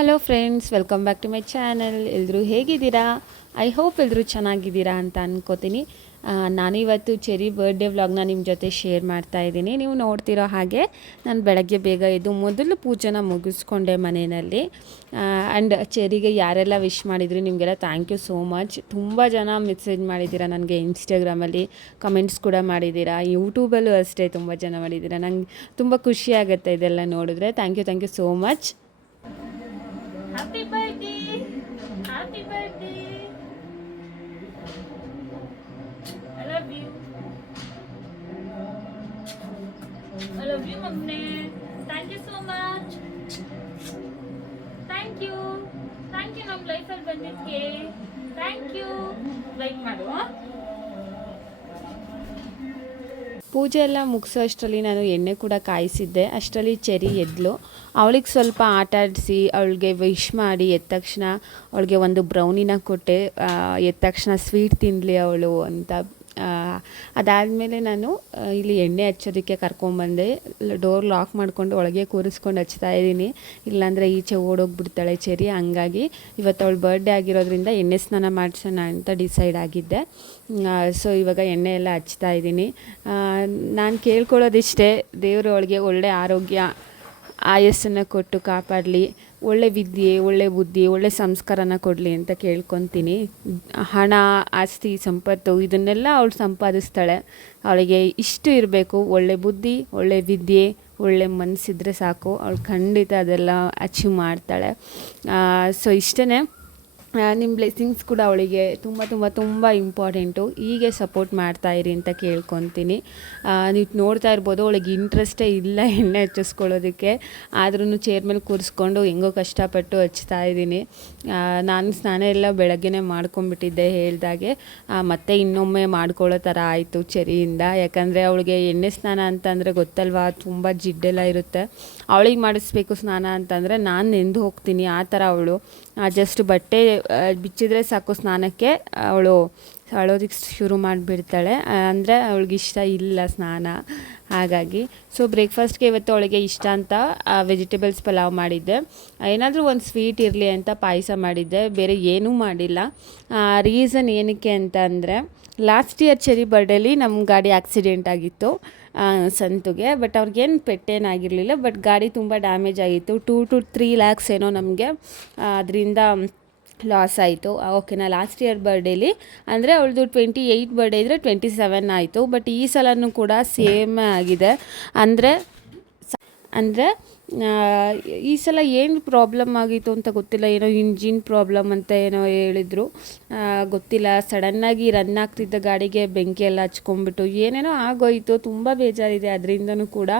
Hello friends welcome back to my channel ಎಲ್ಲರೂ ಹೇಗಿದ್ದೀರಾ? I hope ಎಲ್ಲರೂ ಚೆನ್ನಾಗಿದ್ದೀರಾ ಅಂತ ಅನ್ಕೋತೀನಿ. ನಾನು ಇವತ್ತು ಚೆರಿ ಬರ್ಡೇ ವ್ಲಾಗ್ನ ನಿಮ್ಮ ಜೊತೆ ಶೇರ್ ಮಾಡ್ತಾ ಇದ್ದೀನಿ. ನೀವು ನೋಡ್ತಿರೋ ಹಾಗೆ ನಾನು ಬೆಳಗ್ಗೆ ಬೇಗ ಇದು ಮೊದಲು ಪೂಜೆನ ಮುಗಿಸ್ಕೊಂಡೆ ಮನೆಯಲ್ಲಿ. ಆ್ಯಂಡ್ ಚೆರಿಗೆ ಯಾರೆಲ್ಲ ವಿಶ್ ಮಾಡಿದ್ರು ನಿಮಗೆಲ್ಲ ಥ್ಯಾಂಕ್ ಯು ಸೋ ಮಚ್ ತುಂಬ ಜನ ಮೆಸೇಜ್ ಮಾಡಿದ್ದೀರಾ ನನಗೆ ಇನ್ಸ್ಟಾಗ್ರಾಮಲ್ಲಿ ಕಮೆಂಟ್ಸ್ ಕೂಡ ಮಾಡಿದ್ದೀರಾ. ಯೂಟ್ಯೂಬಲ್ಲೂ ಅಷ್ಟೇ ತುಂಬ ಜನ ಮಾಡಿದ್ದೀರಾ. ನಂಗೆ ತುಂಬ ಖುಷಿ ಆಗುತ್ತೆ ಇದೆಲ್ಲ ನೋಡಿದ್ರೆ. Thank you thank you so much Happy birthday! Happy birthday! I love you. I love you, Magne. Thank you so much. Thank you. Thank you ನಮ್ಮ ಲೈಫಲ್ಲಿ ಬಂದಿದ್ದಕ್ಕೆ ಥ್ಯಾಂಕ್ ಯು ಲೈಕ್ ಮಾಡು ಆ? ಪೂಜೆ ಎಲ್ಲ ಮುಗಿಸೋ ಅಷ್ಟರಲ್ಲಿ ನಾನು ಎಣ್ಣೆ ಕೂಡ ಕಾಯಿಸಿದ್ದೆ. ಅಷ್ಟರಲ್ಲಿ ಚೆರಿ ಎದ್ಲು. ಅವಳಿಗೆ ಸ್ವಲ್ಪ ಆಟ ಆಡಿಸಿ, ಅವಳಿಗೆ ವಿಶ್ ಮಾಡಿ ಎದ್ದ ತಕ್ಷಣ ಅವಳಿಗೆ ಒಂದು ಬ್ರೌನಿನ ಕೊಟ್ಟೆ. ಎದ್ದ ತಕ್ಷಣ ಸ್ವೀಟ್ ತಿನ್ನಲಿ ಅವಳು ಅಂತ ಅದಾದಮೇಲೆ ನಾನು ಇಲ್ಲಿ ಎಣ್ಣೆ ಹಚ್ಚೋದಕ್ಕೆ ಕರ್ಕೊಂಬಂದೆ. ಡೋರ್ ಲಾಕ್ ಮಾಡಿಕೊಂಡು ಒಳಗೆ ಕೂರಿಸ್ಕೊಂಡು ಹಚ್ತಾ ಇದ್ದೀನಿ. ಇಲ್ಲಾಂದರೆ ಈಚೆ ಓಡೋಗ್ಬಿಡ್ತಾಳೆ ಚೆರಿ ಹಂಗಾಗಿ ಇವತ್ತು ಅವಳು ಬರ್ಡೇ ಆಗಿರೋದ್ರಿಂದ ಎಣ್ಣೆ ಸ್ನಾನ ಮಾಡಿಸೋಣ ಅಂತ ಡಿಸೈಡ್ ಆಗಿದ್ದೆ. ಸೊ ಇವಾಗ ಎಣ್ಣೆ ಎಲ್ಲ ಹಚ್ತಾ ಇದ್ದೀನಿ. ನಾನು ಕೇಳ್ಕೊಳ್ಳೋದಿಷ್ಟೇ, ದೇವರು ಅವಳಿಗೆ ಒಳ್ಳೆ ಆರೋಗ್ಯ, ಆಯಸ್ಸನ್ನು ಕೊಟ್ಟು ಕಾಪಾಡಲಿ. ಒಳ್ಳೆ ವಿದ್ಯೆ, ಒಳ್ಳೆ ಬುದ್ಧಿ, ಒಳ್ಳೆ ಸಂಸ್ಕಾರನ ಕೊಡಲಿ ಅಂತ ಕೇಳ್ಕೊತೀನಿ. ಹಣ, ಆಸ್ತಿ, ಸಂಪತ್ತು ಇದನ್ನೆಲ್ಲ ಅವಳು ಸಂಪಾದಿಸ್ತಾಳೆ. ಅವಳಿಗೆ ಇಷ್ಟು ಇರಬೇಕು, ಒಳ್ಳೆ ಬುದ್ಧಿ, ಒಳ್ಳೆ ವಿದ್ಯೆ, ಒಳ್ಳೆ ಮನಸ್ಸಿದ್ರೆ ಸಾಕು. ಅವಳು ಖಂಡಿತ ಅದೆಲ್ಲ ಅಚೀವ್ ಮಾಡ್ತಾಳೆ. ಸೊ ಇಷ್ಟೇ ನಿಮ್ಮ ಬ್ಲೆಸ್ಸಿಂಗ್ಸ್ ಕೂಡ ಅವಳಿಗೆ ತುಂಬ ತುಂಬ ತುಂಬ ಇಂಪಾರ್ಟೆಂಟು ಹೀಗೆ ಸಪೋರ್ಟ್ ಮಾಡ್ತಾ ಇರಿ ಅಂತ ಕೇಳ್ಕೊತೀನಿ. ನೀವು ನೋಡ್ತಾ ಇರ್ಬೋದು, ಅವಳಿಗೆ ಇಂಟ್ರೆಸ್ಟೇ ಇಲ್ಲ ಎಣ್ಣೆ ಹಚ್ಚಿಸ್ಕೊಳ್ಳೋದಕ್ಕೆ. ಆದ್ರೂ ಚೇರ್ ಮೇಲೆ ಕೂರಿಸ್ಕೊಂಡು ಹೆಂಗೋ ಕಷ್ಟಪಟ್ಟು ಹಚ್ತಾ ಇದ್ದೀನಿ. ನಾನು ಸ್ನಾನ ಎಲ್ಲ ಬೆಳಗ್ಗೆನೇ ಮಾಡ್ಕೊಂಬಿಟ್ಟಿದ್ದೆ ಹೇಳ್ದಾಗೆ. ಮತ್ತೆ ಇನ್ನೊಮ್ಮೆ ಮಾಡ್ಕೊಳ್ಳೋ ಥರ ಆಯಿತು ಚರಿಯಿಂದ. ಯಾಕಂದರೆ ಅವಳಿಗೆ ಎಣ್ಣೆ ಸ್ನಾನ ಅಂತಂದರೆ ಗೊತ್ತಲ್ವಾ, ತುಂಬ ಜಿಡ್ಡೆಲ್ಲ ಇರುತ್ತೆ. ಅವಳಿಗೆ ಮಾಡಿಸ್ಬೇಕು ಸ್ನಾನ ಅಂತಂದರೆ ನಾನು ನೆಂದು ಹೋಗ್ತೀನಿ, ಆ ಥರ ಅವಳು. ಜಸ್ಟ್ ಬಟ್ಟೆ ಬಿಚ್ಚಿದ್ರೆ ಸಾಕು ಸ್ನಾನಕ್ಕೆ. ಅವಳು ಅಳೋದಕ್ಕೆ ಶುರು ಮಾಡಿಬಿಡ್ತಾಳೆ. ಅಂದರೆ ಅವಳಿಗೆ ಇಷ್ಟ ಇಲ್ಲ ಸ್ನಾನ. ಹಾಗಾಗಿ ಸೊ ಬ್ರೇಕ್ಫಾಸ್ಟ್ಗೆ ಇವತ್ತು ಅವಳಿಗೆ ಇಷ್ಟ ಅಂತ ವೆಜಿಟೇಬಲ್ಸ್ ಪಲಾವ್ ಮಾಡಿದ್ದೆ. ಏನಾದರೂ ಒಂದು ಸ್ವೀಟ್ ಇರಲಿ ಅಂತ ಪಾಯಸ ಮಾಡಿದ್ದೆ, ಬೇರೆ ಏನೂ ಮಾಡಿಲ್ಲ. ರೀಸನ್ ಏನಕ್ಕೆ ಅಂತ ಅಂದರೆ ಲಾಸ್ಟ್ ಇಯರ್ ಚೆರಿ ಬರ್ಡೇಲಿ ನಮ್ಮ ಗಾಡಿ ಆಕ್ಸಿಡೆಂಟ್ ಆಗಿತ್ತು. ಸಂತುಗೆ. ಬಟ್ ಅವ್ರಿಗೇನು ಪೆಟ್ಟೇನಾಗಿರಲಿಲ್ಲ ಬಟ್ ಗಾಡಿ ತುಂಬ ಡ್ಯಾಮೇಜ್ ಆಗಿತ್ತು. ಟೂ ಟು ತ್ರೀ ಲ್ಯಾಕ್ಸ್ ಏನೋ ನಮಗೆ ಅದರಿಂದ ಲಾಸ್ ಆಯಿತು. ಓಕೆನಾ ಲಾಸ್ಟ್ ಇಯರ್ ಬರ್ಡೇಲಿ ಅಂದರೆ ಅವಳದು ಟ್ವೆಂಟಿ ಏಯ್ಟ್ ಬರ್ಡೇ ಇದ್ದರೆ ಟ್ವೆಂಟಿ ಸೆವೆನ್ ಆಯಿತು. ಬಟ್ ಈ ಸಲನೂ ಕೂಡ ಸೇಮ್ ಆಗಿದೆ. ಅಂದರೆ ಅಂದರೆ ಈ ಸಲ ಏನು ಪ್ರಾಬ್ಲಮ್ ಆಗಿತ್ತು ಅಂತ ಗೊತ್ತಿಲ್ಲ. ಏನೋ ಇಂಜಿನ್ ಪ್ರಾಬ್ಲಮ್ ಅಂತ ಏನೋ ಹೇಳಿದರು. ಗೊತ್ತಿಲ್ಲ. ಸಡನ್ನಾಗಿ ರನ್ ಆಗ್ತಿದ್ದ ಗಾಡಿಗೆ ಬೆಂಕಿ ಎಲ್ಲ ಹಚ್ಕೊಂಡ್ಬಿಟ್ಟು ಏನೇನೋ ಆಗೋಯಿತು. ತುಂಬ ಬೇಜಾರಿದೆ ಅದರಿಂದನೂ ಕೂಡ.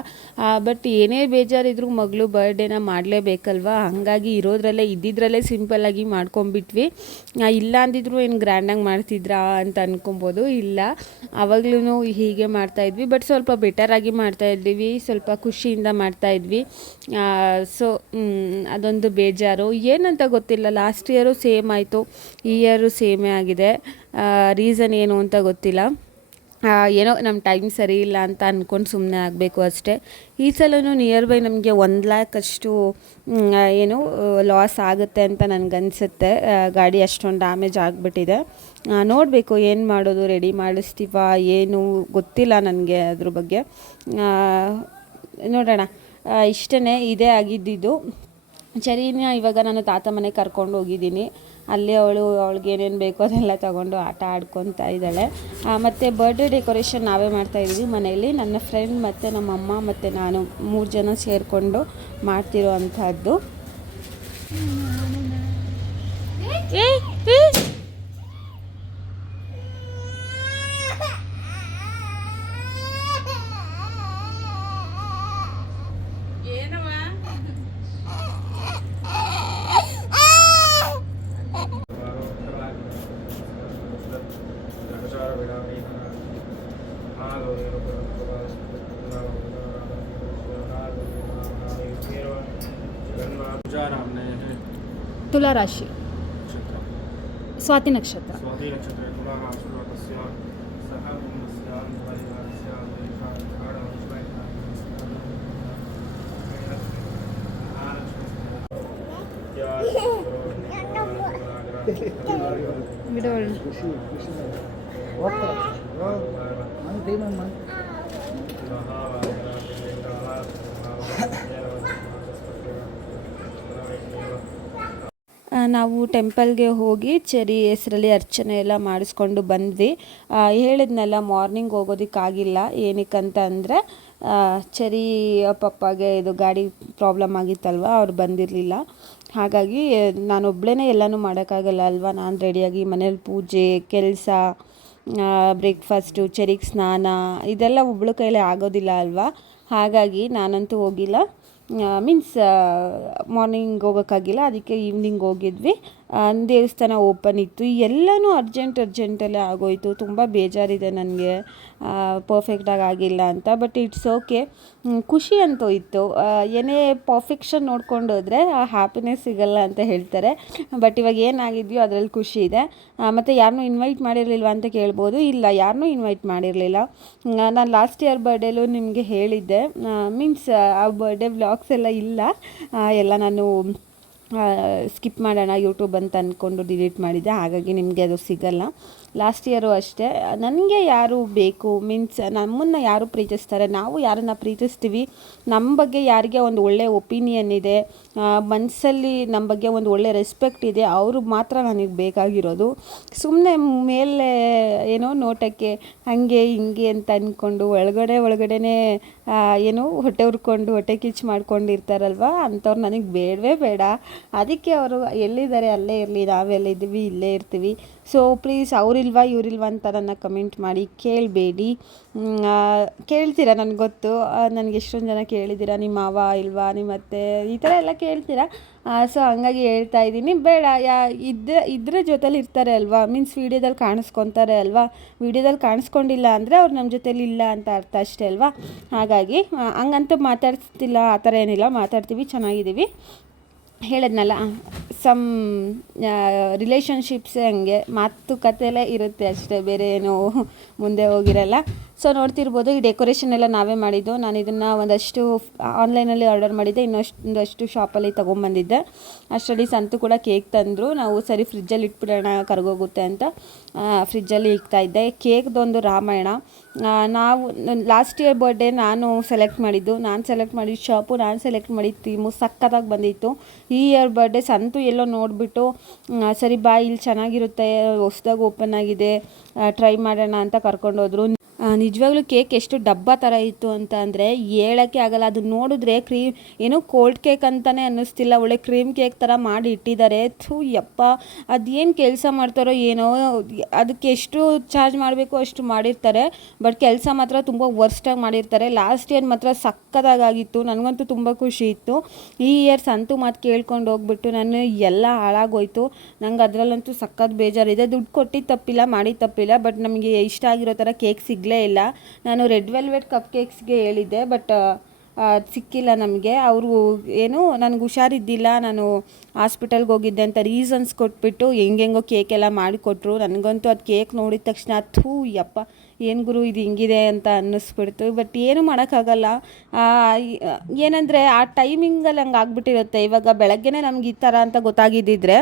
ಬಟ್ ಏನೇ ಬೇಜಾರಿದ್ರು ಮಗಳು ಬರ್ಡೇನ ಮಾಡಲೇಬೇಕಲ್ವಾ? ಹಾಗಾಗಿ ಇರೋದ್ರಲ್ಲೇ, ಇದ್ದಿದ್ರಲ್ಲೇ ಸಿಂಪಲ್ಲಾಗಿ ಮಾಡ್ಕೊಂಬಿಟ್ವಿ ಇಲ್ಲ ಅಂದಿದ್ರು ಏನು ಗ್ರ್ಯಾಂಡಾಗಿ ಮಾಡ್ತಿದ್ರಾ ಅಂತ ಅನ್ಕೊಬೋದು. ಇಲ್ಲ ಆವಾಗ್ಲೂ ಹೀಗೆ ಮಾಡ್ತಾಯಿದ್ವಿ ಬಟ್ ಸ್ವಲ್ಪ ಬೆಟರಾಗಿ ಮಾಡ್ತಾಯಿದ್ವಿ ಸ್ವಲ್ಪ ಖುಷಿಯಿಂದ ಮಾಡ್ತಾಯಿದ್ವಿ ಸೊ ಅದೊಂದು ಬೇಜಾರು. ಏನಂತ ಗೊತ್ತಿಲ್ಲ ಲಾಸ್ಟ್ ಇಯರು ಸೇಮ್ ಆಯಿತು. ಈ ಇಯರು ಸೇಮೇ ಆಗಿದೆ. ರೀಸನ್ ಏನು ಅಂತ ಗೊತ್ತಿಲ್ಲ. ಏನೋ ನಮ್ಮ ಟೈಮ್ ಸರಿ ಇಲ್ಲ ಅಂತ ಅಂದ್ಕೊಂಡು ಸುಮ್ಮನೆ ಆಗಬೇಕು ಅಷ್ಟೇ. ಈ ಸಲವೂ ನಿಯರ್ ಬೈ ನಮಗೆ ಒಂದು ಲ್ಯಾಕ್ ಅಷ್ಟು ಏನು ಲಾಸ್ ಆಗುತ್ತೆ ಅಂತ ನನಗನ್ಸುತ್ತೆ ಗಾಡಿ ಅಷ್ಟೊಂದು ಡ್ಯಾಮೇಜ್ ಆಗಿಬಿಟ್ಟಿದೆ. ನೋಡಬೇಕು ಏನು ಮಾಡೋದು ರೆಡಿ ಮಾಡಿಸ್ತೀವ, ಏನು ಗೊತ್ತಿಲ್ಲ ನನಗೆ ಅದ್ರ ಬಗ್ಗೆ. ನೋಡೋಣ. ಇಷ್ಟೇ ಇದೇ ಆಗಿದ್ದಿದ್ದು. ಚರಿನ ಇವಾಗ ನಾನು ತಾತ ಮನೆಗೆ ಕರ್ಕೊಂಡು ಹೋಗಿದ್ದೀನಿ. ಅಲ್ಲಿ ಅವಳು, ಅವಳಿಗೆ ಏನೇನು ಬೇಕೋ ಅದೆಲ್ಲ ತಗೊಂಡು ಆಟ ಆಡ್ಕೊತಾ ಇದ್ದಾಳೆ. ಮತ್ತು ಬರ್ಡೇ ಡೆಕೋರೇಷನ್ ನಾವೇ ಮಾಡ್ತಾ ಇದ್ದೀವಿ ಮನೆಯಲ್ಲಿ. ನನ್ನ ಫ್ರೆಂಡ್ ಮತ್ತು ನಮ್ಮ ಅಮ್ಮ ಮತ್ತು ನಾನು ಮೂರು ಜನ ಸೇರಿಕೊಂಡು ಮಾಡ್ತಿರೋ ಅಂಥದ್ದು राम है तुला राशि स्वाति नक्षत्र स्वाति नक्षत्रे तुला राशिर्वातस्य सः गुणस्य परिहारस्य വിടവള്ളു ನಾವು ಟೆಂಪಲ್ಗೆ ಹೋಗಿ ಚರಿ ಹೆಸರಲ್ಲಿ ಅರ್ಚನೆ ಎಲ್ಲ ಮಾಡಿಸ್ಕೊಂಡು ಬಂದ್ವಿ. ಹೇಳಿದ್ನಲ್ಲ ಮಾರ್ನಿಂಗ್ ಹೋಗೋದಕ್ಕಾಗಿಲ್ಲ. ಏನಕ್ಕಂತ ಅಂದರೆ ಚರಿ ಪಪ್ಪಾಗೆ ಇದು ಗಾಡಿ ಪ್ರಾಬ್ಲಮ್ ಆಗಿತ್ತಲ್ವ, ಅವ್ರು ಬಂದಿರಲಿಲ್ಲ. ಹಾಗಾಗಿ ನಾನೊಬ್ಳೇ ಎಲ್ಲನೂ ಮಾಡೋಕ್ಕಾಗಲ್ಲ ಅಲ್ವಾ, ನಾನು ರೆಡಿಯಾಗಿ ಮನೇಲಿ ಪೂಜೆ, ಕೆಲಸ ಬ್ರೇಕ್ಫಾಸ್ಟು ಚರಿಗೆ ಸ್ನಾನ, ಇದೆಲ್ಲ ಒಬ್ಳು ಕೈಲೇ ಆಗೋದಿಲ್ಲ ಅಲ್ವಾ. ಹಾಗಾಗಿ ನಾನಂತೂ ಹೋಗಿಲ್ಲ. ಮೀನ್ಸ್ ಮಾರ್ನಿಂಗ್ ಹೋಗೋಕ್ಕಾಗಿಲ್ಲ ಅದಕ್ಕೆ ಈವ್ನಿಂಗ್ ಹೋಗಿದ್ವಿ. ದೇವಸ್ಥಾನ ಓಪನ್ ಇತ್ತು. ಎಲ್ಲನೂ ಅರ್ಜೆಂಟ್ ಅರ್ಜೆಂಟಲ್ಲೇ ಆಗೋಯಿತು. ತುಂಬ ಬೇಜಾರಿದೆ ನನಗೆ. ಪರ್ಫೆಕ್ಟಾಗಿ ಆಗಿಲ್ಲ ಅಂತ. ಬಟ್ ಇಟ್ಸ್ ಓಕೆ ಖುಷಿ ಅಂತೂ ಇತ್ತು. ಏನೇ ಪರ್ಫೆಕ್ಷನ್ ನೋಡ್ಕೊಂಡು ಹೋದರೆ ಆ ಹ್ಯಾಪಿನೆಸ್ ಸಿಗಲ್ಲ ಅಂತ ಹೇಳ್ತಾರೆ. ಬಟ್ ಇವಾಗ ಏನಾಗಿದೆಯೋ ಅದರಲ್ಲಿ ಖುಷಿ ಇದೆ. ಮತ್ತು ಯಾರನ್ನೂ ಇನ್ವೈಟ್ ಮಾಡಿರಲಿಲ್ವ ಅಂತ ಕೇಳ್ಬೋದು. ಇಲ್ಲ ಯಾರನ್ನೂ ಇನ್ವೈಟ್ ಮಾಡಿರಲಿಲ್ಲ. ನಾನು ಲಾಸ್ಟ್ ಇಯರ್ ಬರ್ಡೇಲೂ ನಿಮಗೆ ಹೇಳಿದ್ದೆ. ಮೀನ್ಸ್ ಆ ಬರ್ಡೇ ವ್ಲಾಗ್ಸ್ ಎಲ್ಲ ಇಲ್ಲ. ಎಲ್ಲ ನಾನು ಸ್ಕಿಪ್ ಮಾಡೋಣ ಯೂಟ್ಯೂಬ್ ಅಂತ ಅಂದ್ಕೊಂಡು ಡಿಲೀಟ್ ಮಾಡಿದ್ದೆ ಹಾಗಾಗಿ ನಿಮಗೆ ಅದು ಸಿಗಲ್ಲ. ಲಾಸ್ಟ್ ಇಯರು ಅಷ್ಟೇ. ನನಗೆ ಯಾರು ಬೇಕು? ಮೀನ್ಸ್ ನಮ್ಮನ್ನು ಯಾರು ಪ್ರೀತಿಸ್ತಾರೆ? ನಾವು ಯಾರನ್ನು ಪ್ರೀತಿಸ್ತೀವಿ? ನಮ್ಮ ಬಗ್ಗೆ ಯಾರಿಗೆ ಒಂದು ಒಳ್ಳೆ ಒಪಿನಿಯನ್ ಇದೆ? ಮನಸ್ಸಲ್ಲಿ ನಮ್ಮ ಬಗ್ಗೆ ಒಂದು ಒಳ್ಳೆ ರೆಸ್ಪೆಕ್ಟ್ ಇದೆ? ಅವರು ಮಾತ್ರ ನನಗೆ ಬೇಕಾಗಿರೋದು. ಸುಮ್ಮನೆ ಮೇಲೆ ಏನೋ ನೋಟಕ್ಕೆ ಹಾಗೆ ಹಿಂಗೆ ಅಂತ ಅಂದ್ಕೊಂಡು ಒಳಗಡೆ ಒಳಗಡೆನೇ ಏನೋ ಹೊಟ್ಟೆ ಉರ್ಕೊಂಡು ಹೊಟ್ಟೆ ಕಿಚ್ಚು ಮಾಡ್ಕೊಂಡಿರ್ತಾರಲ್ವ? ಅಂಥವ್ರು ನನಗೆ ಬೇಡವೇ ಬೇಡ. ಅದಕ್ಕೆ ಅವರು ಎಲ್ಲಿದ್ದಾರೆ ಅಲ್ಲೇ ಇರಲಿ, ನಾವೆಲ್ಲಿದ್ದೀವಿ, ಇಲ್ಲೇ ಇರ್ತೀವಿ. ಸೊ ಪ್ಲೀಸ್ ಅವರಿಲ್ವಾ, ಇವರಿಲ್ವಾ ಅಂತ ನನ್ನ ಕಮೆಂಟ್ ಮಾಡಿ ಕೇಳಬೇಡಿ. ಕೇಳ್ತೀರಾ ನನಗೆ ಗೊತ್ತು. ನನಗೆ ಎಷ್ಟೊಂದು ಜನ ಕೇಳಿದ್ದೀರಾ? ನಿಮ್ಮ ಮಾವ ಇಲ್ವಾ? ನಿಮ್ಮ ಅತ್ತೆ, ಈ ಥರ ಎಲ್ಲ ಕೇಳ್ತೀರಾ? ಸೊ ಹಂಗಾಗಿ ಹೇಳ್ತಾ ಇದ್ದೀನಿ. ಬೇಡ, ಯಾ ಇದ್ದ ಇದ್ರ ಜೊತೆಲಿ ಇರ್ತಾರೆ ಅಲ್ವಾ? ಮೀನ್ಸ್ ವೀಡಿಯೋದಲ್ಲಿ ಕಾಣಿಸ್ಕೊತಾರೆ ಅಲ್ವಾ? ವೀಡಿಯೋದಲ್ಲಿ ಕಾಣಿಸ್ಕೊಂಡಿಲ್ಲ ಅಂದರೆ ಅವ್ರು ನಮ್ಮ ಜೊತೇಲಿ ಇಲ್ಲ ಅಂತ ಅರ್ಥ ಅಷ್ಟೇ ಅಲ್ವಾ? ಹಾಗಾಗಿ ಹಂಗಂತೂ ಮಾತಾಡ್ತಿಲ್ಲ, ಆ ಥರ ಏನಿಲ್ಲ. ಮಾತಾಡ್ತೀವಿ, ಚೆನ್ನಾಗಿದ್ದೀವಿ. ಹೇಳಿದ್ನಲ್ಲ ಸಮ್ ರಿಲೇಷನ್ಶಿಪ್ಸೇ ಹಂಗೆ ಮಾತುಕತೆಲೇ ಇರುತ್ತೆ ಅಷ್ಟೇ ಬೇರೆ ಏನು ಮುಂದೆ ಹೋಗಿರಲ್ಲ. ಸೊ ನೋಡ್ತಿರ್ಬೋದು, ಈ ಡೆಕೋರೇಷನ್ ಎಲ್ಲ ನಾವೇ ಮಾಡಿದ್ದು. ನಾನು ಇದನ್ನು ಒಂದಷ್ಟು ಆನ್ಲೈನಲ್ಲಿ ಆರ್ಡರ್ ಮಾಡಿದ್ದೆ. ಇನ್ನಷ್ಟು, ಒಂದಷ್ಟು ಶಾಪಲ್ಲಿ ತೊಗೊಂಬಂದಿದ್ದೆ. ಅಷ್ಟರಲ್ಲಿ ಸಂತು ಕೂಡ ಕೇಕ್ ತಂದರು. ನಾವು ಸರಿ ಫ್ರಿಜ್ಜಲ್ಲಿ ಇಟ್ಬಿಡೋಣ, ಕರ್ಗೋಗುತ್ತೆ ಅಂತ ಫ್ರಿಜ್ಜಲ್ಲಿ ಇಕ್ತಾ ಇದ್ದೆ. ಕೇಕ್ದೊಂದು ರಾಮಾಯಣ. ನಾವು ಲಾಸ್ಟ್ ಇಯರ್ ಬರ್ಡೇ ನಾನು ಸೆಲೆಕ್ಟ್ ಮಾಡಿದ್ದು. ನಾನು ಸೆಲೆಕ್ಟ್ ಮಾಡಿದ ಶಾಪು ನಾನು ಸೆಲೆಕ್ಟ್ ಮಾಡಿದ ಥೀಮು ಸಕ್ಕತ್ತಾಗಿ ಬಂದಿತ್ತು. ಈ ಇಯರ್ ಬರ್ಡೇ ಸಂತು ಎಲ್ಲೋ ನೋಡಿಬಿಟ್ಟು ಸರಿ ಬಾ ಇಲ್ಲಿ ಚೆನ್ನಾಗಿರುತ್ತೆ, ಹೊಸ್ದಾಗಿ ಓಪನ್ ಆಗಿದೆ ಟ್ರೈ ಮಾಡೋಣ ಅಂತ ಕರ್ಕೊಂಡೋದ್ರು. ನಿಜವಾಗ್ಲೂ ಕೇಕ್ ಎಷ್ಟು ಡಬ್ಬ ಥರ ಇತ್ತು ಅಂತ ಅಂದರೆ ಹೇಳೋಕ್ಕೆ ಆಗಲ್ಲ. ಅದು ನೋಡಿದ್ರೆ ಕ್ರೀಮ್, ಏನೋ ಕೋಲ್ಡ್ ಕೇಕ್ ಅಂತಲೇ ಅನ್ನಿಸ್ತಿಲ್ಲ. ಒಳ್ಳೆ ಕ್ರೀಮ್ ಕೇಕ್ ಥರ ಮಾಡಿ ಇಟ್ಟಿದ್ದಾರೆ. ಥೂ, ಯಪ್ಪ, ಅದೇನು ಕೆಲಸ ಮಾಡ್ತಾರೋ ಏನೋ, ಅದಕ್ಕೆ ಎಷ್ಟು ಚಾರ್ಜ್ ಮಾಡಬೇಕು ಅಷ್ಟು ಮಾಡಿರ್ತಾರೆ. ಬಟ್ ಕೆಲಸ ಮಾತ್ರ ತುಂಬ ವರ್ಸ್ಟಾಗಿ ಮಾಡಿರ್ತಾರೆ. ಲಾಸ್ಟ್ ಇಯರ್ ಮಾತ್ರ ಸಕ್ಕತ್ತಾಗಿತ್ತು ನನಗಂತೂ ತುಂಬ ಖುಷಿ ಇತ್ತು. ಈ ಇಯರ್ ಸಂತು ಮಾತು ಕೇಳ್ಕೊಂಡು ಹೋಗ್ಬಿಟ್ಟು ನಾನು ಎಲ್ಲ ಹಾಳಾಗೋಯ್ತು. ನಂಗೆ ಅದರಲ್ಲಂತೂ ಸಖತ್ ಬೇಜಾರಿದೆ. ದುಡ್ಡು ಕೊಟ್ಟಿದ್ದು ತಪ್ಪಿಲ್ಲ, ಮಾಡಿದ ತಪ್ಪಿಲ್ಲ. ಬಟ್ ನಮಗೆ ಇಷ್ಟ ಆಗಿರೋ ಥರ ಕೇಕ್ ಸಿಗಲೇ ಇಲ್ಲ. ನಾನು ರೆಡ್ ವೆಲ್ವೆಟ್ ಕಪ್ ಕೇಕ್ಸ್ಗೆ ಹೇಳಿದ್ದೆ ಬಟ್ ಸಿಕ್ಕಿಲ್ಲ ನಮಗೆ. ಅವರು ಏನು, ನನಗೆ ಹುಷಾರಿದ್ದಿಲ್ಲ. ನಾನು ಹಾಸ್ಪಿಟಲ್ಗೆ ಹೋಗಿದ್ದೆ ಅಂತ ರೀಸನ್ಸ್ ಕೊಟ್ಬಿಟ್ಟು, ಹೆಂಗೆಂಗೋ ಕೇಕ್ ಎಲ್ಲ ಮಾಡಿಕೊಟ್ರು ನನಗಂತೂ ಅದು ಕೇಕ್ ನೋಡಿದ ತಕ್ಷಣ ಥೂ ಯಪ್ಪ. ಏನು ಗುರು ಇದು ಹಿಂಗಿದೆ ಅಂತ ಅನ್ನಿಸ್ಬಿಡ್ತು. ಬಟ್ ಏನು ಮಾಡೋಕ್ಕಾಗಲ್ಲ. ಏನಂದರೆ ಆ ಟೈಮಿಂಗಲ್ಲಿ ಹಂಗೆ ಆಗ್ಬಿಟ್ಟಿರುತ್ತೆ. ಇವಾಗ ಬೆಳಗ್ಗೆನೇ ನಮ್ಗೆ ಈ ಥರ ಅಂತ ಗೊತ್ತಾಗಿದ್ದಿದ್ರೆ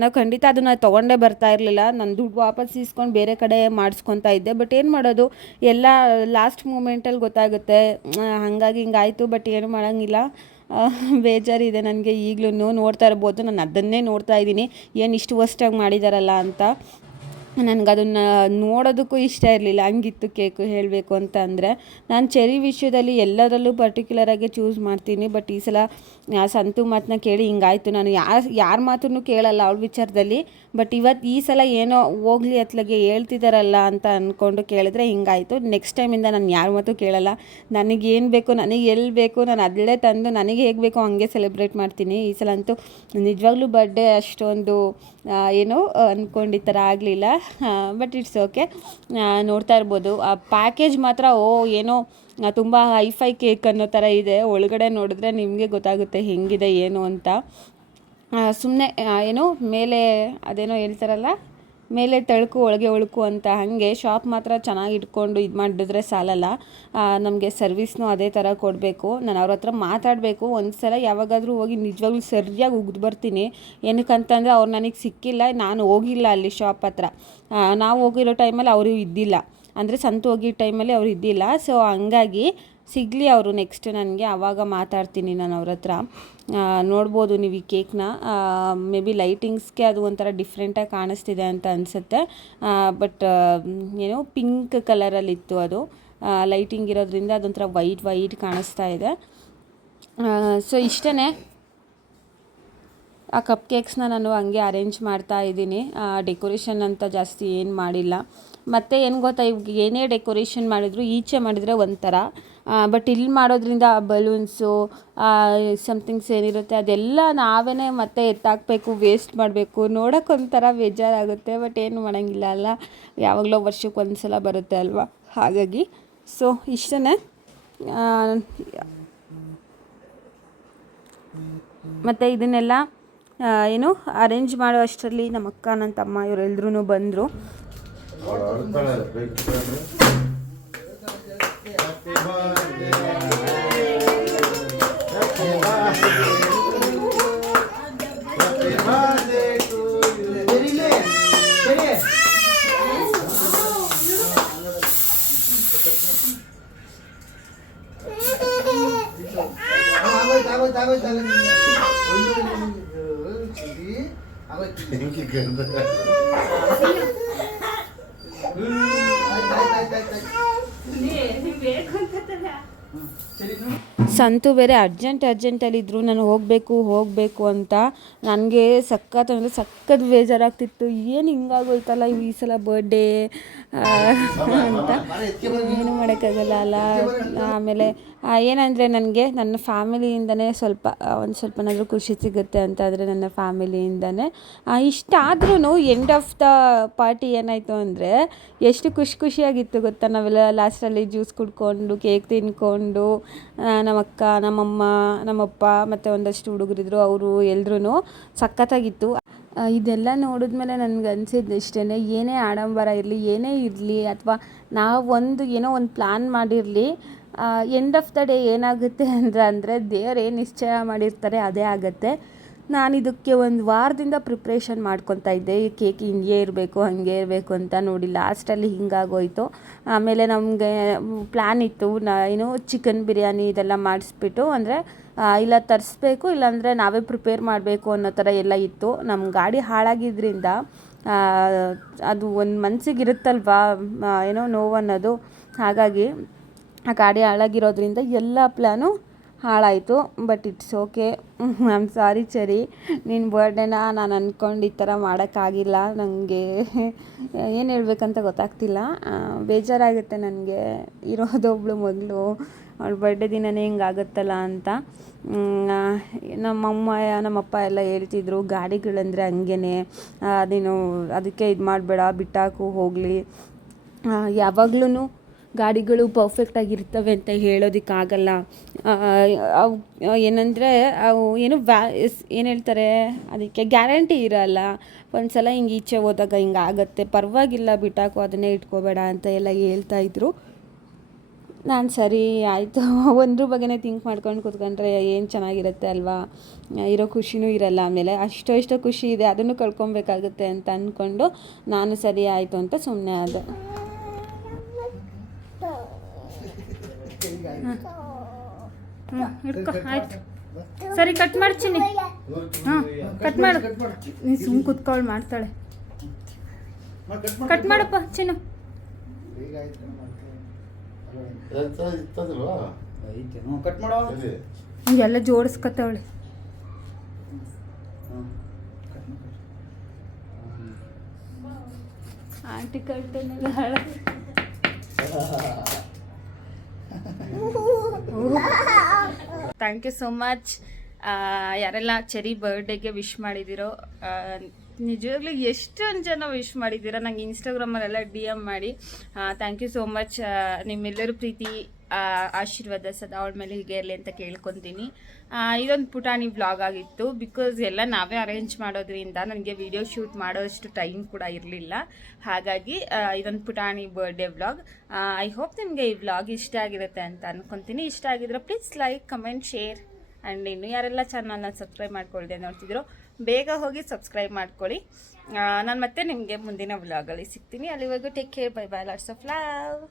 ನಾವು ಖಂಡಿತ ಅದನ್ನು ತೊಗೊಂಡೇ ಬರ್ತಾ ಇರಲಿಲ್ಲ. ನನ್ನ ದುಡ್ಡು ವಾಪಸ್ ಇಸ್ಕೊಂಡು ಬೇರೆ ಕಡೆ ಮಾಡಿಸ್ಕೊತಾ ಇದ್ದೆ. ಬಟ್ ಏನು ಮಾಡೋದು? ಎಲ್ಲ ಲಾಸ್ಟ್ ಮೂಮೆಂಟಲ್ಲಿ ಗೊತ್ತಾಗುತ್ತೆ. ಹಂಗಾಗಿ ಹಿಂಗಾಯಿತು ಬಟ್ ಏನು ಮಾಡೋಂಗಿಲ್ಲ. ಬೇಜಾರಿದೆ ನನಗೆ. ಈಗಲೂ ನೋಡ್ತಾ ಇರ್ಬೋದು. ನಾನು ಅದನ್ನೇ ನೋಡ್ತಾ ಇದ್ದೀನಿ. ಏನು ಇಷ್ಟು ವರ್ಸ್ಟಾಗಿ ಮಾಡಿದಾರಲ್ಲ ಅಂತ. ನನಗದನ್ನು ನೋಡೋದಕ್ಕೂ ಇಷ್ಟ ಇರಲಿಲ್ಲ. ಹಂಗಿತ್ತು ಕೇಕು ಹೇಳಬೇಕು ಅಂತ ಅಂದರೆ, ನಾನು ಚೆರಿ ವಿಷಯದಲ್ಲಿ ಎಲ್ಲದರಲ್ಲೂ ಪರ್ಟಿಕ್ಯುಲರಾಗಿ ಚೂಸ್ ಮಾಡ್ತೀನಿ. ಬಟ್ ಈ ಸಲ ಸಂತು ಮಾತನ್ನ ಕೇಳಿ ಹಿಂಗಾಯ್ತು. ನಾನು ಯಾರು, ಯಾರ ಮಾತನ್ನು ಕೇಳಲ್ಲ ಅವಳ ವಿಚಾರದಲ್ಲಿ. ಬಟ್ ಇವತ್ತು ಈ ಸಲ ಏನೋ ಹೋಗ್ಲಿ ಅತ್ಲಗೆ ಹೇಳ್ತಿದ್ದಾರಲ್ಲ ಅಂತ ಅಂದ್ಕೊಂಡು ಕೇಳಿದ್ರೆ ಹಿಂಗಾಯಿತು. ನೆಕ್ಸ್ಟ್ ಟೈಮಿಂದ ನಾನು ಯಾರ ಮಾತು ಕೇಳಲ್ಲ. ನನಗೇನು ಬೇಕು, ನನಗೆ ಎಲ್ಲಿ ಬೇಕು, ನಾನು ಅದರಲ್ಲೇ ತಂದು ನನಗೆ ಹೇಗೆ ಬೇಕೋ ಹಂಗೆ ಸೆಲೆಬ್ರೇಟ್ ಮಾಡ್ತೀನಿ. ಈ ಸಲ ಅಂತೂ ನಿಜವಾಗ್ಲೂ ಬರ್ಡೇ ಅಷ್ಟೊಂದು ಏನೋ ಅಂದ್ಕೊಂಡು ಈ ಥರ ಆಗಲಿಲ್ಲ. ಬಟ್ ಇಟ್ಸ್ ಓಕೆ ನೋಡ್ತಾ ಇರ್ಬೋದು. ಆ ಪ್ಯಾಕೇಜ್ ಮಾತ್ರ, ಓ, ಏನೋ ತುಂಬ ಹೈಫೈ ಕೇಕ್ ಅನ್ನೋ ಥರ ಇದೆ. ಒಳಗಡೆ ನೋಡಿದ್ರೆ ನಿಮಗೆ ಗೊತ್ತಾಗುತ್ತೆ ಹೆಂಗಿದೆ, ಏನು ಅಂತ. ಸುಮ್ಮನೆ ಏನೋ, ಮೇಲೆ ಅದೇನೋ ಹೇಳ್ತಾರಲ್ಲ? ಮೇಲೆ ತಳುಕು, ಒಳಗೆ ಒಳುಕು ಅಂತ ಹಾಗೆ ಶಾಪ್ ಮಾತ್ರ ಚೆನ್ನಾಗಿ ಇಟ್ಕೊಂಡು ಇದು ಮಾಡಿದ್ರೆ ಸಾಲಲ್ಲ. ನಮಗೆ ಸರ್ವಿಸ್ನೂ ಅದೇ ಥರ ಕೊಡಬೇಕು. ನಾನು ಅವ್ರ ಹತ್ರ ಮಾತಾಡಬೇಕು. ಒಂದು ಸಲ ಯಾವಾಗಾದರೂ ಹೋಗಿ ನಿಜವಾಗ್ಲೂ ಸರಿಯಾಗಿ ಉಗ್ದು ಬರ್ತೀನಿ. ಏನಕ್ಕಂತಂದರೆ ಅವ್ರು ನನಗೆ ಸಿಕ್ಕಿಲ್ಲ, ನಾನು ಹೋಗಿಲ್ಲ ಅಲ್ಲಿ ಶಾಪ್ ಹತ್ರ. ನಾವು ಹೋಗಿರೋ ಟೈಮಲ್ಲಿ ಅವರು ಇದ್ದಿಲ್ಲ. ಅಂದರೆ ಸಂತು ಹೋಗಿ ಟೈಮಲ್ಲಿ ಅವ್ರು ಇದ್ದಿಲ್ಲ. ಸೊ ಹಂಗಾಗಿ ಸಿಗಲಿ ಅವರು ನೆಕ್ಸ್ಟ್ ನನಗೆ ಆವಾಗ ಮಾತಾಡ್ತೀನಿ ನಾನು ಅವ್ರ ಹತ್ರ. ನೋಡ್ಬೋದು ನೀವು ಈ ಕೇಕ್ನ. ಮೇ ಬಿ ಲೈಟಿಂಗ್ಸ್ಗೆ ಅದು ಒಂಥರ ಡಿಫ್ರೆಂಟಾಗಿ ಕಾಣಿಸ್ತಿದೆ ಅಂತ ಅನಿಸುತ್ತೆ. ಬಟ್ ಏನು ಪಿಂಕ್ ಕಲರಲ್ಲಿತ್ತು ಅದು. ಲೈಟಿಂಗ್ ಇರೋದ್ರಿಂದ ಅದೊಂಥರ ವೈಟ್ ವೈಟ್ ಕಾಣಿಸ್ತಾ ಇದೆ. ಸೊ ಇಷ್ಟೇ ಆ ಕಪ್ ಕೇಕ್ಸ್ನ ನಾನು ಹಂಗೆ ಅರೇಂಜ್ ಮಾಡ್ತಾ ಇದ್ದೀನಿ. ಡೆಕೋರೇಷನ್ ಅಂತ ಜಾಸ್ತಿ ಏನು ಮಾಡಿಲ್ಲ. ಮತ್ತು ಏನು ಗೊತ್ತಾ, ಇವಾಗ ಏನೇ ಡೆಕೋರೇಷನ್ ಮಾಡಿದ್ರು ಈಚೆ ಮಾಡಿದರೆ ಒಂಥರ. ಬಟ್ ಇಲ್ಲಿ ಮಾಡೋದ್ರಿಂದ ಬಲೂನ್ಸು ಸಮ್ಥಿಂಗ್ಸ್ ಏನಿರುತ್ತೆ, ಅದೆಲ್ಲ ನಾವೇ ಮತ್ತೆ ಎತ್ತಾಕಬೇಕು ವೇಸ್ಟ್ ಮಾಡಬೇಕು ನೋಡೋಕ್ಕೊಂಥರ ಬೇಜಾರಾಗುತ್ತೆ, ಬಟ್ ಏನು ಮಾಡೋಂಗಿಲ್ಲ ಅಲ್ಲ. ಯಾವಾಗಲೋ ವರ್ಷಕ್ಕೆ ಒಂದು ಸಲ ಬರುತ್ತೆ ಅಲ್ವಾ? ಹಾಗಾಗಿ ಸೊ ಇಷ್ಟನೇ. ಮತ್ತು ಇದನ್ನೆಲ್ಲ ಏನು ಅರೇಂಜ್ ಮಾಡೋ ಅಷ್ಟರಲ್ಲಿ ನಮ್ಮ ಅಕ್ಕ ನನ್ನ ತಮ್ಮ ಇವರೆಲ್ಲರೂ ಬಂದರು. Thank you, Kendra. ಸಂತು ಬೇರೆ ಅರ್ಜೆಂಟ್ ಅರ್ಜೆಂಟಲ್ಲಿದ್ದರು ನಾನು ಹೋಗಬೇಕು ಹೋಗಬೇಕು ಅಂತ ನನಗೆ ಸಖತ್ ಅಂದರೆ ಸಖತ್ ಬೇಜಾರಾಗ್ತಿತ್ತು. ಏನು ಹಿಂಗಾಗೋಯ್ತಲ್ಲ ಈ ಸಲ ಬರ್ಡೇ ಅಂತ. ಏನು ಮಾಡೋಕ್ಕಾಗಲ್ಲ ಅಲ್ಲ. ಆಮೇಲೆ ಏನಂದರೆ ನನಗೆ ನನ್ನ ಫ್ಯಾಮಿಲಿಯಿಂದನೇ ಸ್ವಲ್ಪ ಒಂದು ಸ್ವಲ್ಪನಾದರೂ ಖುಷಿ ಸಿಗುತ್ತೆ ಅಂತ ಆದರೆ ನನ್ನ ಫ್ಯಾಮಿಲಿಯಿಂದನೇ ಇಷ್ಟಾದ್ರೂ ಎಂಡ್ ಆಫ್ ದ ಪಾರ್ಟಿ ಏನಾಯಿತು ಅಂದರೆ ಎಷ್ಟು ಖುಷಿ ಖುಷಿಯಾಗಿತ್ತು ಗೊತ್ತಾ? ನಾವೆಲ್ಲ ಲಾಸ್ಟಲ್ಲಿ ಜ್ಯೂಸ್ ಕುಡ್ಕೊಂಡು ಕೇಕ್ ತಿನ್ಕೊಂಡು ಆ, ನಮ್ಮ ಅಕ್ಕ ನಮ್ಮಮ್ಮ ನಮ್ಮಪ್ಪ ಮತ್ತು ಒಂದಷ್ಟು ಹುಡುಗರಿದ್ರು ಅವರು ಎಲ್ರೂ ಸಖತ್ತಾಗಿತ್ತು. ಇದೆಲ್ಲ ನೋಡಿದ್ಮೇಲೆ ನನಗೆ ಅನಿಸಿದ್ದು ಇಷ್ಟೇ ಏನೇ ಆಡಂಬರ ಇರಲಿ ಏನೇ ಇರಲಿ ಅಥವಾ ನಾವೊಂದು ಏನೋ ಒಂದು ಪ್ಲ್ಯಾನ್ ಮಾಡಿರಲಿ ಎಂಡ್ ಆಫ್ ದ ಡೇ ಏನಾಗುತ್ತೆ ಅಂತ ಅಂದರೆ ದೇವ್ರು ಏನು ನಿಶ್ಚಯ ಮಾಡಿರ್ತಾರೆ ಅದೇ ಆಗುತ್ತೆ. ನಾನು ಇದಕ್ಕೆ ಒಂದು ವಾರದಿಂದ ಪ್ರಿಪ್ರೇಷನ್ ಮಾಡ್ಕೊತಾ ಇದ್ದೆ. ಈ ಕೇಕ್ ಹಿಂಗೆ ಇರಬೇಕು, ಹಾಗೆ ಇರಬೇಕು ಅಂತ ನೋಡಿ ಲಾಸ್ಟಲ್ಲಿ ಹಿಂಗಾಗೋಯ್ತು. ಆಮೇಲೆ ನಮಗೆ ಪ್ಲ್ಯಾನ್ ಇತ್ತು. ನಾ ಏನು ಚಿಕನ್ ಬಿರಿಯಾನಿ ಇದೆಲ್ಲ ಮಾಡಿಸ್ಬಿಟ್ಟು ಅಂದರೆ ಇಲ್ಲ ತರಿಸ್ಬೇಕು, ಇಲ್ಲಾಂದರೆ ನಾವೇ ಪ್ರಿಪೇರ್ ಮಾಡಬೇಕು ಅನ್ನೋ ಥರ ಎಲ್ಲ ಇತ್ತು. ನಮ್ಮ ಗಾಡಿ ಹಾಳಾಗಿದ್ದರಿಂದ ಅದು ಒಂದು ಮನಸ್ಸಿಗಿರುತ್ತಲ್ವಾ ಏನೋ ನೋವು ಅನ್ನೋದು. ಹಾಗಾಗಿ ಆ ಗಾಡಿ ಹಾಳಾಗಿರೋದ್ರಿಂದ ಎಲ್ಲ ಪ್ಲ್ಯಾನು ಹಾಳಾಯಿತು but it's okay I am sorry Cherry ನಿನ್ನ ಬರ್ಡೇನ ನಾನು ಅಂದ್ಕೊಂಡು ಈ ಥರ ಮಾಡೋಕ್ಕಾಗಿಲ್ಲ. ನನಗೆ ಏನು ಹೇಳ್ಬೇಕಂತ ಗೊತ್ತಾಗ್ತಿಲ್ಲ. ಬೇಜಾರಾಗುತ್ತೆ ನನಗೆ. ಇರೋದೊಬ್ಳು ಮೊದಲು. ಅವಳ ಬರ್ಡೇ ದಿನನೇ ಹಿಂಗಾಗುತ್ತಲ್ಲ ಅಂತ. ನಮ್ಮಮ್ಮ, ನಮ್ಮಪ್ಪ ಎಲ್ಲ ಹೇಳ್ತಿದ್ರು, ಗಾಡಿಗಳಂದರೆ ಹಂಗೇನೆ. ಅದೇನು ಅದಕ್ಕೆ ಇದು ಮಾಡಬೇಡ ಬಿಟ್ಟಾಕು, ಹೋಗಲಿ. ಯಾವಾಗ್ಲೂ ಗಾಡಿಗಳು ಪರ್ಫೆಕ್ಟಾಗಿರ್ತವೆ ಅಂತ ಹೇಳೋದಕ್ಕಾಗಲ್ಲ. ಅವು ಏನಂದರೆ ಅವು ಏನು ವ್ಯಾ ಏನು ಹೇಳ್ತಾರೆ, ಅದಕ್ಕೆ ಗ್ಯಾರಂಟಿ ಇರಲ್ಲ. ಒಂದು ಸಲ ಹಿಂಗೆ ಈಚೆ ಹೋದಾಗ ಹಿಂಗೆ ಆಗುತ್ತೆ. ಪರವಾಗಿಲ್ಲ ಬಿಟ್ಟಾಕು ಅದನ್ನೇ ಇಟ್ಕೋಬೇಡ ಅಂತ ಎಲ್ಲ ಹೇಳ್ತಾ ಇದ್ರು. ನಾನು ಸರಿ, ಆಯಿತು. ಒಂದ್ರ ಬಗ್ಗೆನೇ ಥಿಂಕ್ ಮಾಡ್ಕೊಂಡು ಕೂತ್ಕೊಂಡ್ರೆ ಏನು ಚೆನ್ನಾಗಿರುತ್ತೆ ಅಲ್ವಾ? ಇರೋ ಖುಷಿನೂ ಇರಲ್ಲ ಆಮೇಲೆ. ಅಷ್ಟೋ ಇಷ್ಟೋ ಖುಷಿ ಇದೆ, ಅದನ್ನು ಕಳ್ಕೊಬೇಕಾಗುತ್ತೆ ಅಂತ ಅಂದ್ಕೊಂಡು ನಾನು ಸರಿ ಆಯಿತು ಅಂತ ಸುಮ್ಮನೆ ಆದೆ. ಹ್ಞೂ ಹಿಡ್ಕೊ ಆಯ್ತು. ಸರಿ ಕಟ್ ಮಾಡ್ತೀನಿ. ಹಾಂ ಕಟ್ ಮಾಡು. ನೀನು ಸುಮ್ ಕುತ್ಕೊಳ್ಳಿ ಮಾಡ್ತಾಳೆ. ಕಟ್ ಮಾಡಪ್ಪ ಚಿನ್ನು. ಎಲ್ಲ ಇತ್ತದಲ್ವಾ? ಕಟ್ ಮಾಡೋ. ಸರಿ. ಹಿಂಗೆಲ್ಲ ಜೋಡಿಸ್ಕೊತಾವಳೆ. ಆಂಟಿ ಕಳ್ತನೆಲ್ಲ ಹಾಳ ಥ್ಯಾಂಕ್ ಯು ಸೋ ಮಚ್ ಯಾರೆಲ್ಲ ಚೆರಿ ಬರ್ಡೇಗೆ ವಿಶ್ ಮಾಡಿದ್ದೀರೋ ನಿಜವಾಗ್ಲೂ ಎಷ್ಟೊಂದು ಜನ ವಿಶ್ ಮಾಡಿದ್ದೀರಾ? ನಂಗೆ ಇನ್ಸ್ಟಾಗ್ರಾಮಲ್ಲೆಲ್ಲ ಡಿ ಎಂ ಮಾಡಿ. ಥ್ಯಾಂಕ್ ಯು ಸೋ ಮಚ್ ನಿಮ್ಮೆಲ್ಲರ ಪ್ರೀತಿ ಆಶೀರ್ವಾದ ಸದಾ ಅವಳ ಮೇಲೆ ಹೀಗೆ ಇರಲಿ ಅಂತ ಕೇಳ್ಕೊತೀನಿ. ಇದೊಂದು ಪುಟಾಣಿ ವ್ಲಾಗ್ ಆಗಿತ್ತು. ಬಿಕಾಸ್ ಎಲ್ಲ ನಾವೇ ಅರೇಂಜ್ ಮಾಡೋದ್ರಿಂದ ನನಗೆ ವಿಡಿಯೋ ಶೂಟ್ ಮಾಡೋಷ್ಟು ಟೈಮ್ ಕೂಡ ಇರಲಿಲ್ಲ. ಹಾಗಾಗಿ ಇದೊಂದು ಪುಟಾಣಿ ಬರ್ಡೇ ವ್ಲಾಗ್ ಐ ಹೋಪ್ ನಿಮಗೆ ಈ ವ್ಲಾಗ್ ಇಷ್ಟ ಆಗಿರುತ್ತೆ ಅಂತ ಅಂದ್ಕೊತೀನಿ ಇಷ್ಟ ಆಗಿದ್ರೆ please like comment share and ಇನ್ನು ಯಾರೆಲ್ಲ ಚಾನಲ್ನ ಸಬ್ಸ್ಕ್ರೈಬ್ ಮಾಡ್ಕೊಳ್ದೆ ನೋಡ್ತಿದ್ರು, ಬೇಗ ಹೋಗಿ ಸಬ್ಸ್ಕ್ರೈಬ್ ಮಾಡ್ಕೊಳ್ಳಿ. ನಾನು ಮತ್ತೆ ನಿಮಗೆ ಮುಂದಿನ ವ್ಲಾಗಲ್ಲಿ ಸಿಗ್ತೀನಿ. ಅಲ್ಲಿವರೆಗೂ take care bye bye lots of love